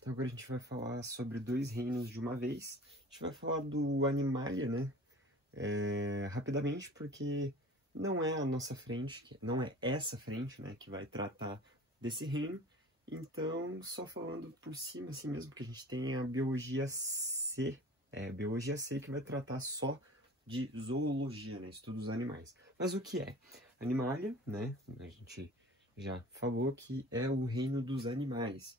Então agora a gente vai falar sobre dois reinos de uma vez. A gente vai falar do Animalia, né? Rapidamente, porque não é a nossa frente, não é essa frente, né, que vai tratar desse reino. Então, só falando por cima, assim mesmo, porque a gente tem a Biologia C, Biologia C que vai tratar só de zoologia, né, estudos animais. Mas o que é? Animalia, né, a gente já falou que é o reino dos animais.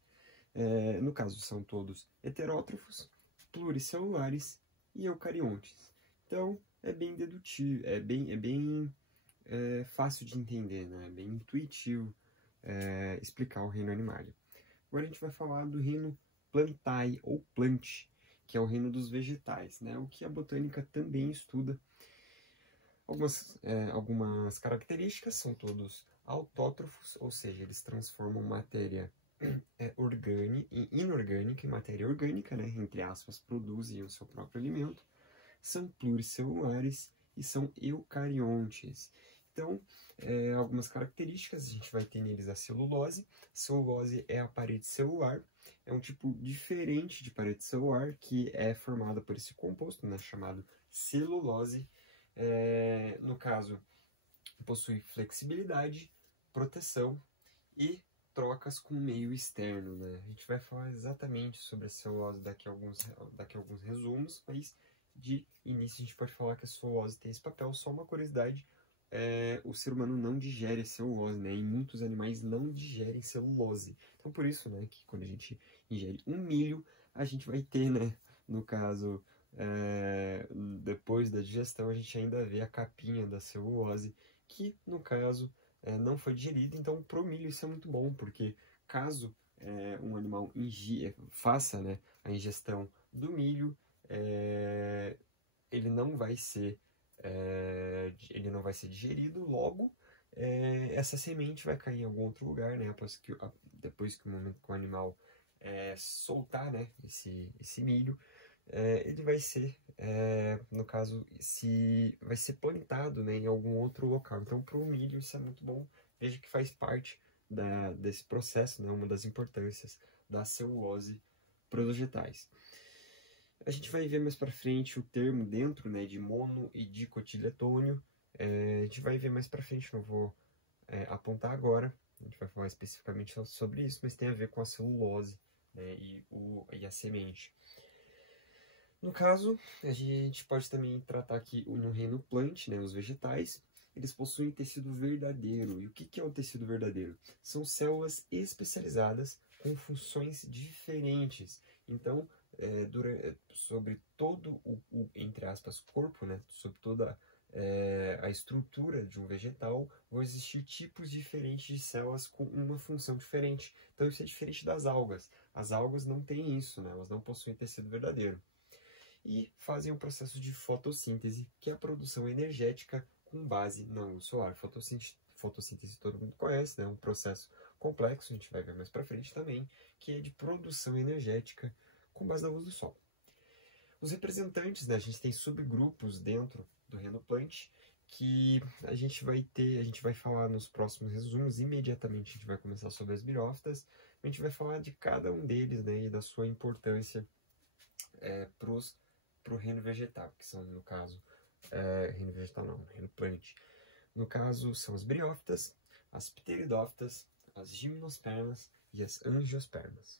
No caso, são todos heterótrofos, pluricelulares e eucariontes. Então, é bem dedutivo, é bem fácil de entender, né? É bem intuitivo explicar o reino animalia. Agora a gente vai falar do reino plantae ou plant, que é o reino dos vegetais, né? O que a botânica também estuda. Algumas características, são todos autótrofos, ou seja, eles transformam matéria inorgânica em matéria orgânica, né? Entre aspas, produzem o seu próprio alimento. São pluricelulares e são eucariontes. Então, algumas características, a gente vai ter neles a celulose. Celulose é a parede celular, é um tipo diferente de parede celular que é formada por esse composto, né, chamado celulose. No caso, possui flexibilidade, proteção e trocas com o meio externo, né? A gente vai falar exatamente sobre a celulose daqui a alguns resumos, mas de início a gente pode falar que a celulose tem esse papel. Só uma curiosidade, o ser humano não digere celulose, né? E muitos animais não digerem celulose. Então por isso, né, que quando a gente ingere um milho, a gente vai ter, né, no caso, depois da digestão, a gente ainda vê a capinha da celulose, que no caso não foi digerido. Então pro milho isso é muito bom, porque caso um animal faça, né, a ingestão do milho, ele não vai ser digerido. Logo, essa semente vai cair em algum outro lugar, né, depois que o momento que o animal soltar, né, esse milho, ele vai ser, no caso, vai ser plantado, né, em algum outro local. Então, para o milho isso é muito bom. Veja que faz parte desse processo, né, uma das importâncias da celulose para os vegetais. A gente vai ver mais para frente o termo dentro, né, de mono e dicotiletônio. A gente vai ver mais para frente, não vou apontar agora. A gente vai falar especificamente sobre isso, mas tem a ver com a celulose, né, e a semente. No caso, a gente pode também tratar aqui no reino plant, né, os vegetais. Eles possuem tecido verdadeiro. E o que é o tecido verdadeiro? São células especializadas com funções diferentes. Então, sobre todo entre aspas, corpo, né, sobre toda a estrutura de um vegetal, vão existir tipos diferentes de células com uma função diferente. Então, isso é diferente das algas. As algas não têm isso, né? Elas não possuem tecido verdadeiro. E fazem um processo de fotossíntese, que é a produção energética com base na luz solar. Fotossíntese todo mundo conhece, né? É um processo complexo, a gente vai ver mais para frente também, que é de produção energética com base na luz do sol. Os representantes, né? A gente tem subgrupos dentro do reino plant, que a gente vai falar nos próximos resumos. Imediatamente a gente vai começar sobre as birófitas. A gente vai falar de cada um deles, né? E da sua importância para o reino vegetal, que são, no caso, reino vegetal não, reino plant. No caso, são as briófitas, as pteridófitas, as gimnospermas e as angiospermas.